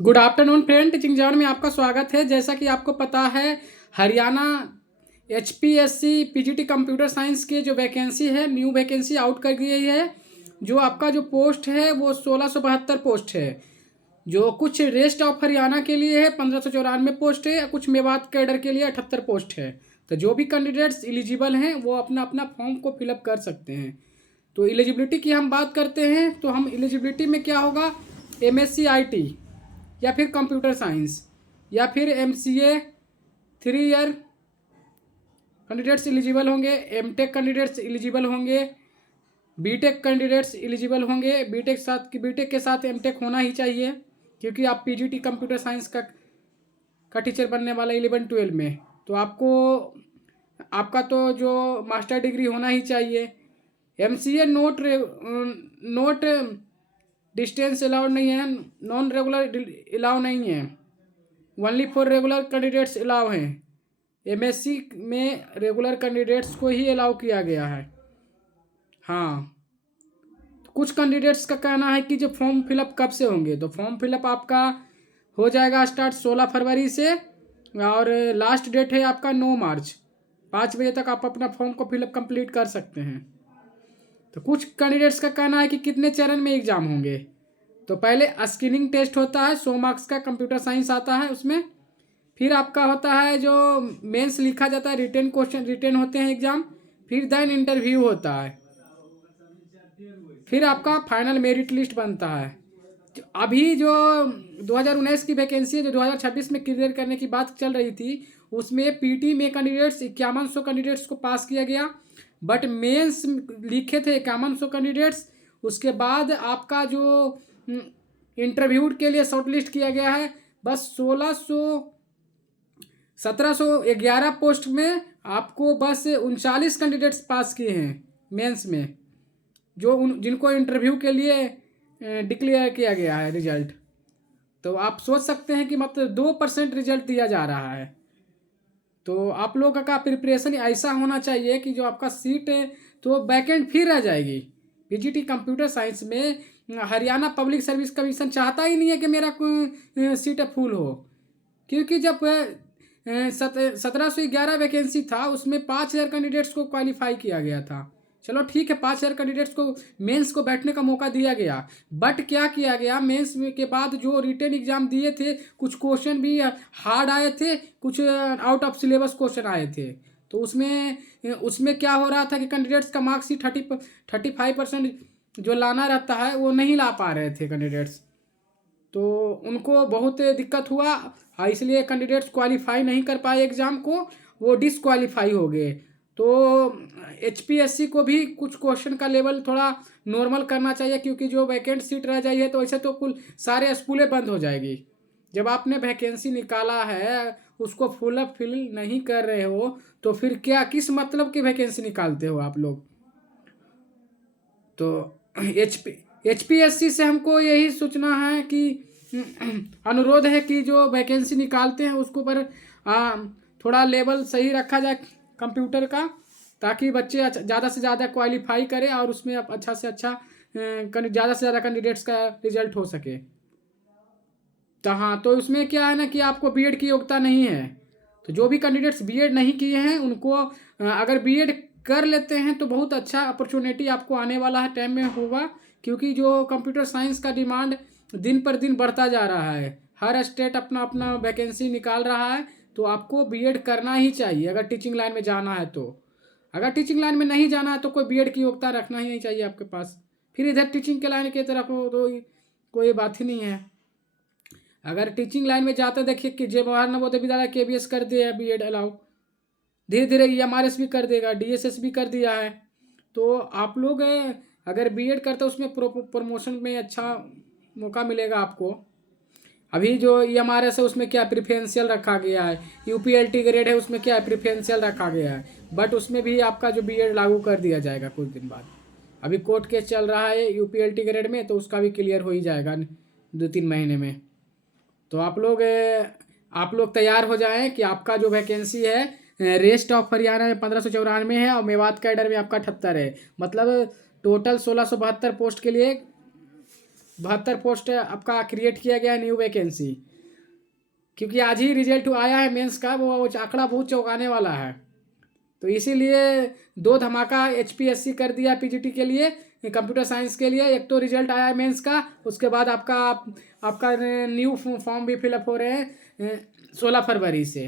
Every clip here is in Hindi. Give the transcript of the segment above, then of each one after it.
Good afternoon friend, teaching John में आपका स्वागत है। जैसा कि आपको पता है, Haryana HPSC PGT computer science के जो वैकेंसी है, न्यू वैकेंसी आउट कर दी गई है। जो आपका जो पोस्ट है वो 1672 पोस्ट है। जो कुछ रेस्ट ऑफ हरियाणा के लिए है 1594 पोस्ट है, कुछ मेवात कैडर के लिए 78 पोस्ट है। तो जो भी कैंडिडेट्स एलिजिबल हैं वो अपना अपना फॉर्म को फिलअप कर सकते हैं। तो एलिजिबिलिटी की हम बात करते हैं तो हम एलिजिबिलिटी में क्या होगा, एमएससी आईटी या फिर कंप्यूटर साइंस या फिर एमसीए 3 ईयर कैंडिडेट्स एलिजिबल होंगे, एमटेक कैंडिडेट्स एलिजिबल होंगे, बीटेक कैंडिडेट्स एलिजिबल होंगे। बीटेक के साथ एमटेक होना ही चाहिए, क्योंकि आप पीजीटी कंप्यूटर साइंस का टीचर बनने वाला 11-12 में, तो आपका तो जो मास्टर डिग्री होना ही चाहिए। एमसीए नोट डिस्टेंस अलाउड नहीं है, नॉन रेगुलर अलाउ नहीं है, only for regular candidates allow हैं। एमएससी में रेगुलर कैंडिडेट्स को ही अलाउ किया गया है। हाँ, तो कुछ कैंडिडेट्स का कहना है कि जो फॉर्म फिलअप कब से होंगे, तो फॉर्म फिलअप आपका हो जाएगा स्टार्ट 16 फरवरी से, और लास्ट डेट है आपका 9 मार्च। 5 बजे तक आप अपना फॉर्म को फिलअप कंप्लीट कर सकते हैं। तो कुछ कैंडिडेट्स का कहना है कि कितने चरण में एग्ज़ाम होंगे। तो पहले स्क्रीनिंग टेस्ट होता है, 100 मार्क्स का कंप्यूटर साइंस आता है उसमें। फिर आपका होता है जो मेंस लिखा जाता है, रिटेन क्वेश्चन रिटेन होते हैं एग्ज़ाम। फिर देन इंटरव्यू होता है। फिर आपका फाइनल मेरिट लिस्ट बनता है। अभी जो 2019 की वैकेंसी है, जो 2026 में क्लियर करने की बात चल रही थी, उसमें पीटी में कैंडिडेट्स 5100 कैंडिडेट्स को पास किया गया, बट मेंस लिखे थे 5100 कैंडिडेट्स। उसके बाद आपका जो इंटरव्यू के लिए शॉर्टलिस्ट किया गया है, बस 1711 पोस्ट में आपको बस 39 कैंडिडेट्स पास किए हैं मेंस में, जिनको इंटरव्यू के लिए डिक्लेयर किया गया है रिजल्ट। तो आप सोच सकते हैं कि मतलब 2% रिजल्ट दिया जा रहा है। तो आप लोगों का प्रिपरेशन ऐसा होना चाहिए कि जो आपका सीट है तो वैकेंट फिर रह जाएगी। पीजीटी कंप्यूटर साइंस में हरियाणा पब्लिक सर्विस कमीशन चाहता ही नहीं है कि मेरा सीट फुल हो, क्योंकि जब 1711 वैकेंसी था, उसमें 5000 कैंडिडेट्स को क्वालिफाई किया गया था। चलो ठीक है, 5000 कैंडिडेट्स को मेंस को बैठने का मौका दिया गया, बट क्या किया गया, मेंस के बाद जो रिटन एग्जाम दिए थे, कुछ क्वेश्चन भी हार्ड आए थे, कुछ आउट ऑफ सिलेबस क्वेश्चन आए थे। तो उसमें क्या हो रहा था कि कैंडिडेट्स का मार्क्स ही 35% जो लाना रहता है वो नहीं ला पा रहे थे कैंडिडेट्स। तो उनको बहुत दिक्कत हुआ, इसलिए कैंडिडेट्स क्वालिफाई नहीं कर पाए एग्ज़ाम को, वो डिसक्वालीफाई हो गए। तो एचपीएससी को भी कुछ क्वेश्चन का लेवल थोड़ा नॉर्मल करना चाहिए, क्योंकि जो वैकेंट सीट रह जाइए तो ऐसे तो कुल सारे स्कूलें बंद हो जाएगी। जब आपने वैकेंसी निकाला है, उसको फिल नहीं कर रहे हो, तो फिर क्या किस मतलब की वैकेंसी निकालते हो आप लोग। तो एचपीएससी से हमको यही सोचना है कि अनुरोध है कि जो वैकेंसी निकालते हैं उसको पर थोड़ा लेवल सही रखा जाए कंप्यूटर का, ताकि बच्चे ज़्यादा से ज़्यादा क्वालिफाई करें और उसमें अच्छा से अच्छा ज़्यादा से ज़्यादा कैंडिडेट्स का रिजल्ट हो सके। तो हाँ, तो उसमें क्या है ना कि आपको बीएड की योग्यता नहीं है, तो जो भी कैंडिडेट्स बीएड नहीं किए हैं उनको अगर बीएड कर लेते हैं तो बहुत अच्छा अपॉर्चुनिटी आपको आने वाला है टाइम में होगा, क्योंकि जो कंप्यूटर साइंस का डिमांड दिन पर दिन बढ़ता जा रहा है। हर स्टेट अपना अपना वैकेंसी निकाल रहा है, तो आपको बीएड करना ही चाहिए अगर टीचिंग लाइन में जाना है तो। अगर टीचिंग लाइन में नहीं जाना है तो कोई बीएड की योग्यता रखना ही नहीं चाहिए आपके पास। फिर इधर टीचिंग के लाइन की तरफ हो तो कोई बात ही नहीं है। अगर टीचिंग लाइन में जाते देखिए कि जवाहर नवोदय विद्यालय केबीएस कर दिया है बीएड अलाउ, धीरे धीरे ईएमआरएस भी कर देगा, डीएसएस भी कर दिया है। तो आप लोग अगर बीएड करते हो उसमें प्रमोशन में अच्छा मौका मिलेगा आपको। अभी जो ईएमआरएस है उसमें क्या प्रिफरेंशियल रखा गया है, यूपीएलटी ग्रेड है उसमें क्या प्रिफरेंशियल रखा गया है, बट उसमें भी आपका जो बीएड लागू कर दिया जाएगा कुछ दिन बाद। अभी कोर्ट केस चल रहा है यूपीएलटी ग्रेड में, तो उसका भी क्लियर हो ही जाएगा 2-3 महीने में। तो आप लोग तैयार हो जाएं कि आपका जो वैकेंसी है रेस्ट ऑफ हरियाणा में 1594 है और मेवात कैडर में आपका 78 है, मतलब टोटल 1672 पोस्ट के लिए 72 पोस्ट आपका क्रिएट किया गया है, न्यू वैकेंसी। क्योंकि आज ही रिजल्ट आया है मेंस का, वो आंकड़ा बहुत चौंकाने वाला है। तो इसीलिए दो धमाका एचपीएससी कर दिया पीजीटी के लिए, कंप्यूटर साइंस के लिए। एक तो रिजल्ट आया है मेंस का, उसके बाद आपका आपका न्यू फॉर्म भी फिलअप हो रहे हैं 16 फरवरी से।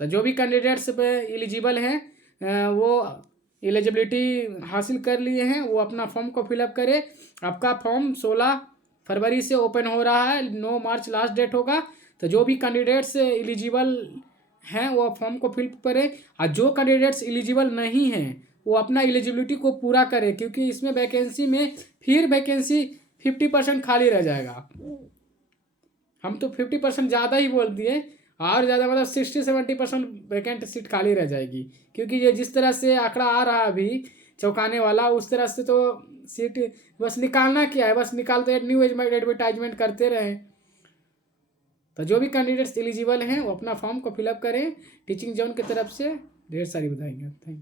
तो जो भी कैंडिडेट्स एलिजिबल हैं वो एलिजिबिलिटी हासिल कर लिए हैं, वो अपना फॉर्म को फिलअप करें। आपका फॉर्म 16 फरवरी से ओपन हो रहा है, 9 मार्च लास्ट डेट होगा। तो जो भी कैंडिडेट्स एलिजिबल हैं वो फॉर्म को फिल करें, और जो कैंडिडेट्स एलिजिबल नहीं हैं वो अपना एलिजिबिलिटी को पूरा करें, क्योंकि इसमें वैकेंसी में फिर वैकेंसी 50% खाली रह जाएगा। हम तो 50% ज़्यादा ही बोल दिए, और ज़्यादा मतलब 60-70% वैकेंट सीट खाली रह जाएगी। क्योंकि ये जिस तरह से आंकड़ा आ रहा है अभी चौंकाने वाला, उस तरह से तो सीट बस निकालना क्या है, बस निकालते न्यू एडवर्टाइजमेंट करते रहें। तो जो भी कैंडिडेट्स एलिजिबल हैं वो अपना फॉर्म को फिलअप करें। टीचिंग जोन की तरफ से ढेर सारी बधाई। Thank you.